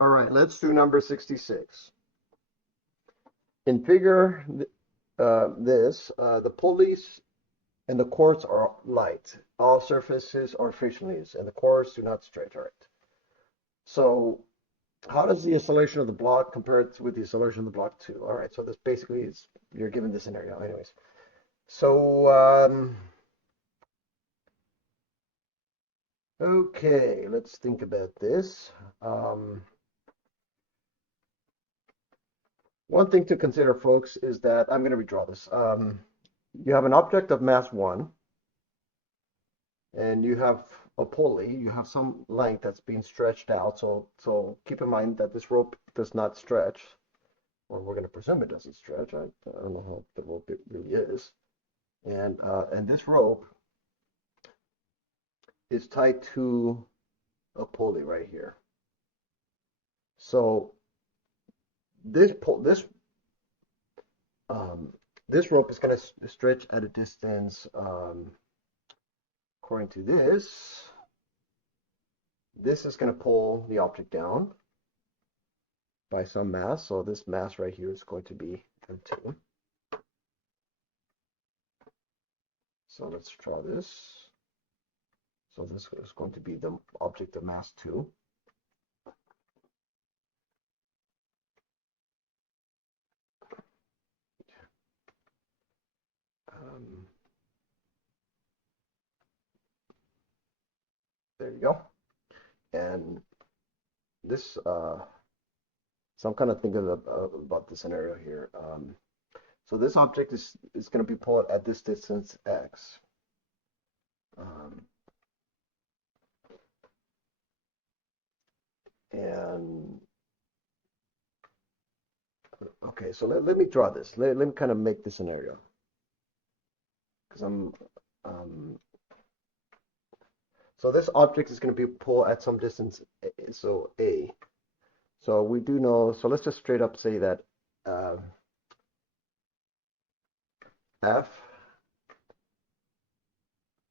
All right, let's do number 66. In figure the pulleys and the cords are light. All surfaces are frictionless, and the cords do not stretch. All right. So how does the acceleration of the block compare with the acceleration of the block 2? All right, so this basically is, you're given this scenario. Anyways, so, okay, let's think about this. Um, One thing to consider, folks, is that I'm going to redraw this. You have an object of mass 1, and you have a pulley. You have some length that's being stretched out. So keep in mind that this rope does not stretch, or we're going to presume it doesn't stretch. I don't know how the rope it really is. And this rope is tied to a pulley right here. So this pull um, this rope is going to stretch at a distance. According to this is going to pull the object down by some mass. So this mass right here is going to be M2. So let's try this. So this is going to be the object of mass 2. Um, there you go. And this, so I'm kind of thinking about the scenario here. So this object is going to be pulled at this distance x. Um, and okay, so let me draw this. Let me kind of make the scenario. Because so this object is going to be pulled at some distance, so a. So we do know, so let's just straight up say that F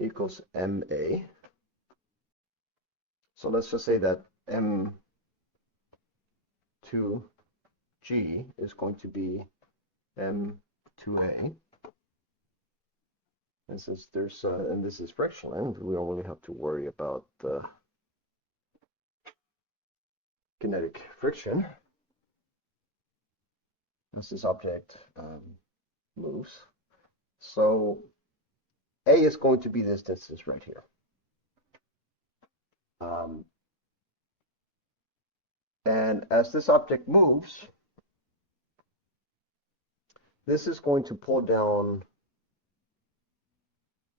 equals MA. So let's just say that M2G is going to be M2A. And since there's, and this is frictional, we don't really have to worry about the kinetic friction as this object moves. So A is going to be this distance right here. And as this object moves, this is going to pull down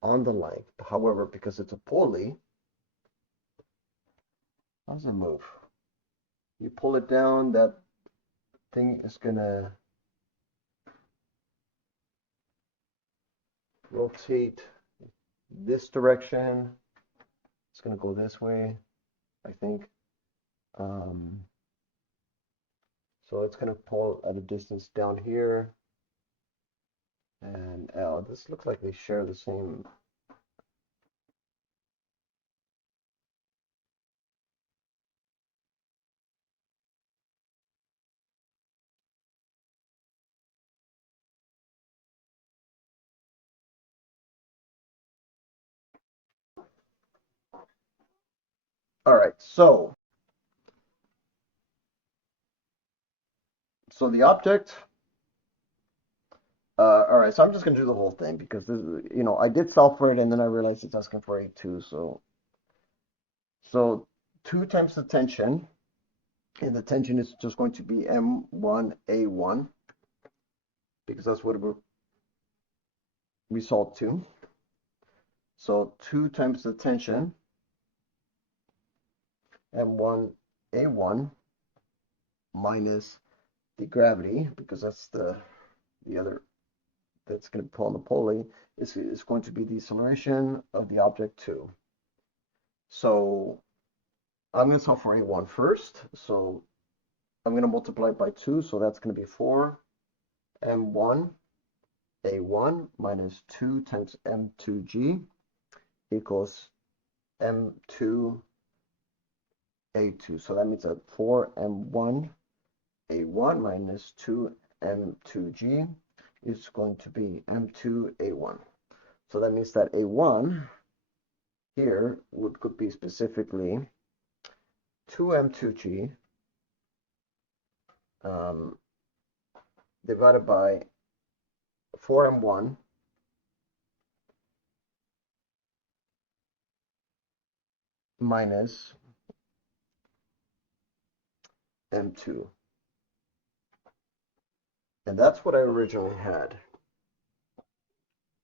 on the length. However, because it's a pulley, how does it move? You pull it down, that thing is gonna rotate this direction. It's gonna go this way, I think. So it's gonna pull at a distance down here. And L. This looks like they share the same. All right, so the object. All right, so I'm just gonna do the whole thing because this, I did solve for it and then I realized it's asking for A2. So 2 times the tension, and the tension is just going to be M1A1 because that's what we solved to. So 2 times the tension, M1A1 minus the gravity, because that's the other that's going to pull on the pulley, is going to be the acceleration of the object 2. So I'm going to solve for A1 first. So I'm going to multiply it by 2. So that's going to be 4 M1 A1 minus 2 times M2G equals M2 A2. So that means that 4M1 A1 minus 2M2G is going to be M2 A1. So that means that A1 here could be specifically 2M2G divided by 4M1 minus M2. And that's what I originally had.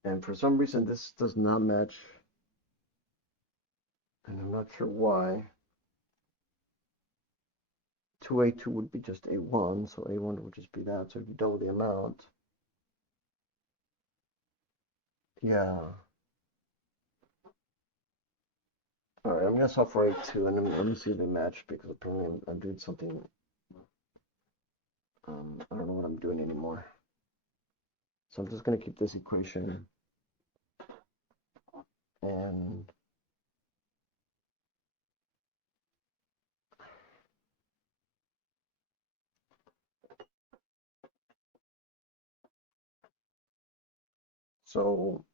And for some reason, this does not match. And I'm not sure why. 2A2 would be just A1, so A1 would just be that. So if you double the amount, yeah. All right, I'm gonna solve for A2 and I'm gonna see if they match because apparently I'm doing something. I don't know what I'm doing anymore. So I'm just gonna keep this equation and so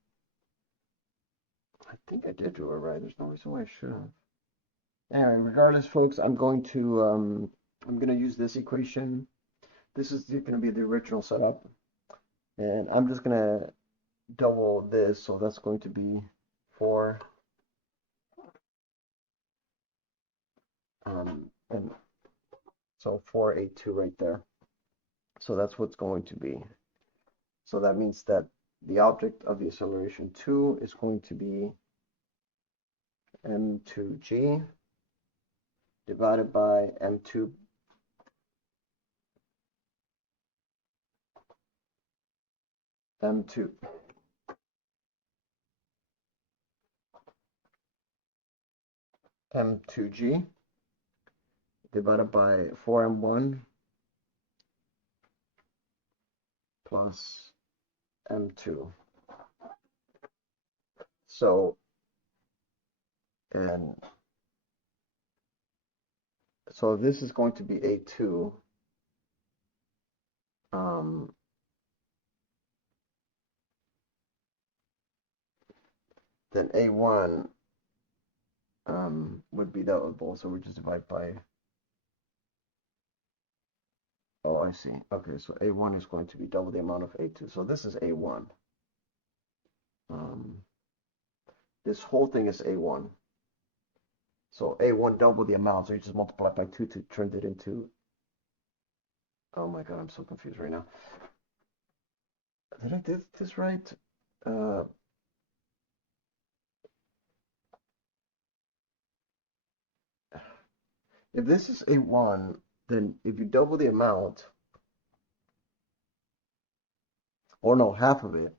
I think I did do it right. There's no reason why I shouldn't. Anyway, regardless, folks, I'm going to use this equation. This is going to be the original setup, and I'm just going to double this, so that's going to be 4, and so 4A2 right there. So that's what's going to be. So that means that the object of the acceleration 2 is going to be M2G divided by M2 M2 M2G divided by 4M1 plus M2. So, and so this is going to be A2. Then A1 would be double, so we just divide by. Oh, I see. Okay, so A1 is going to be double the amount of A2. So this is A1. This whole thing is A1. So A1 double the amount, so you just multiply by 2 to turn it into. Oh my God, I'm so confused right now. Did I do this right? If this is A1, then if you double the amount, or no, half of it.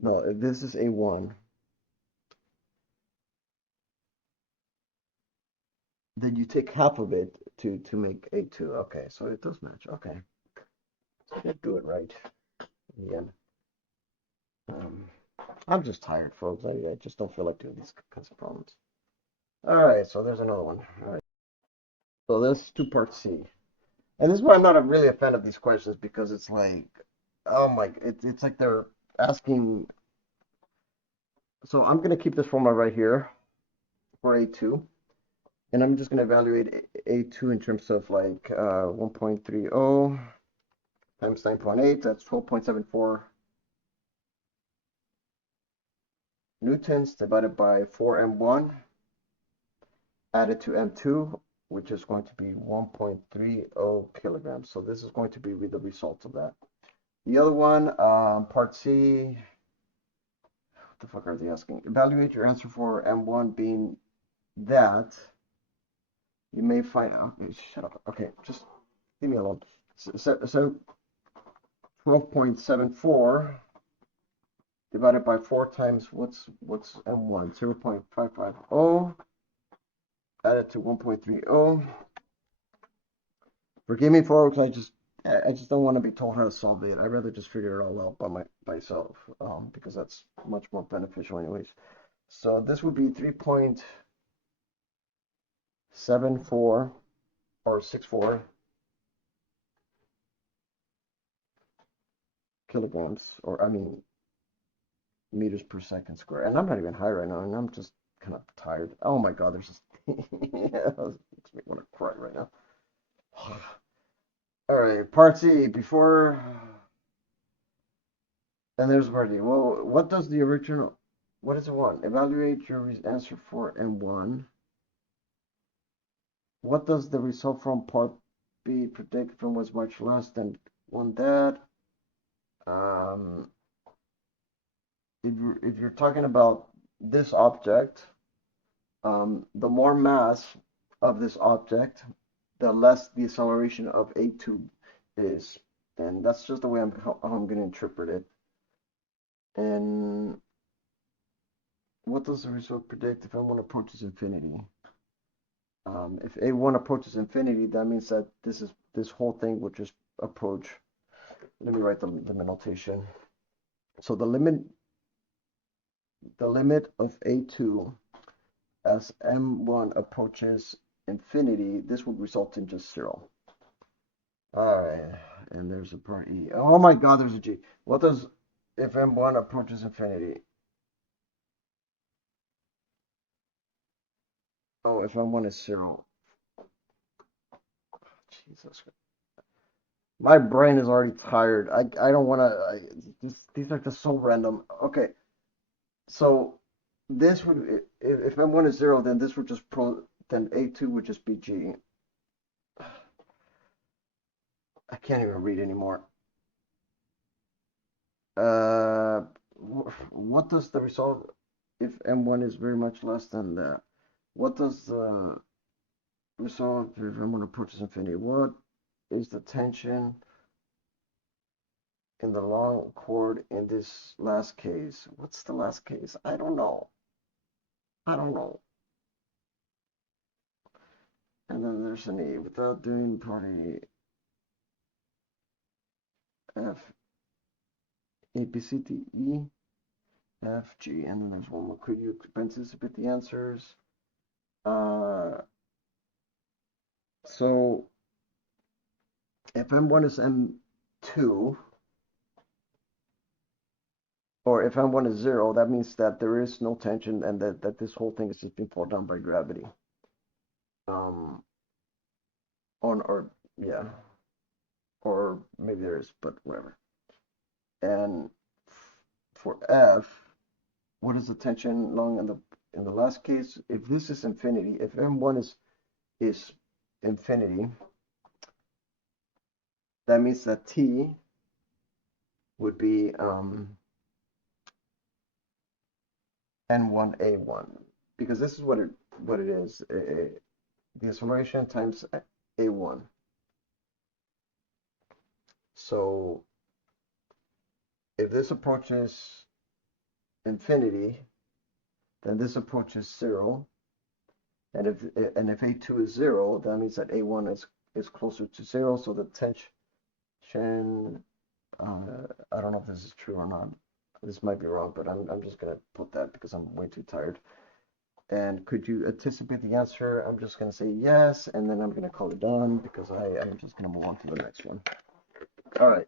No, if this is A1, then you take half of it to make A2. Okay, so it does match. Okay, so I did do it right in the end. I'm just tired, folks. I just don't feel like doing these kinds of problems. All right, so there's another one. All right, so this two-part C. And this is why I'm not really a fan of these questions, because it's like, oh my, it's like they're asking. So I'm going to keep this formula right here for A2. And I'm just going to evaluate A2 in terms of like 1.30 times 9.8. That's 12.74 newtons divided by 4M1 added to M2, which is going to be 1.30 kilograms. So this is going to be the result of that. The other one, part C, what the fuck are they asking? Evaluate your answer for M1 being that you may find out. Shut up. Okay, just leave me alone. So 12.74 divided by 4 times what's M1? 0.550 added to 1.30. Forgive me, folks. I just don't want to be told how to solve it. I'd rather just figure it all out by myself, because that's much more beneficial anyways. So this would be 3.74 or 64 kilograms, or I mean meters per second square. And I'm not even high right now, and I'm just kind of tired. Oh my God, there's just yeah, it makes me want to cry right now. All right, part C. Before and there's part D. Well, what does the original? What does it want? Evaluate your answer for M1. What does the result from part B predict from was much less than one that? Um, if you're talking about this object, the more mass of this object, the less the acceleration of A2 is. And that's just the way how I'm going to interpret it. And what does the result predict if M1 approaches infinity? If A1 approaches infinity, that means that this whole thing would just approach. Let me write the notation. So the limit of A2 as M1 approaches infinity, this would result in just 0. All right, and there's a part E. Oh my God, there's a G. What does if M1 approaches infinity? Oh, if M1 is 0. Jesus. My brain is already tired. I don't want to. These are just so random. Okay, so this would if M1 is 0, then this would just then A2 would just be G. I can't even read anymore. Uh, what does the result if M1 is very much less than that? What does the result if M1 approaches infinity? What is the tension in the long chord in this last case? What's the last case? I don't know. I don't know. And then there's an E without doing party F, A, B, C, D, E, F, G. And then there's one more. Could you anticipate the answers? So if M1 is M2, or if M1 is 0, that means that there is no tension and that this whole thing is just being pulled down by gravity. Or yeah, or maybe there is, but whatever. And for F, what is the tension long in the last case? If this is infinity, if M1 is infinity, that means that T would be N1A1, because this is what it is. The acceleration times A1. So if this approaches infinity, then this approaches 0. And if A2 is 0, that means that A1 is closer to 0. So the tension, I don't know if this is true or not. This might be wrong, but I'm just gonna put that because I'm way too tired. And could you anticipate the answer? I'm just gonna say yes, and then I'm gonna call it done because I'm just gonna move on to the next one. All right.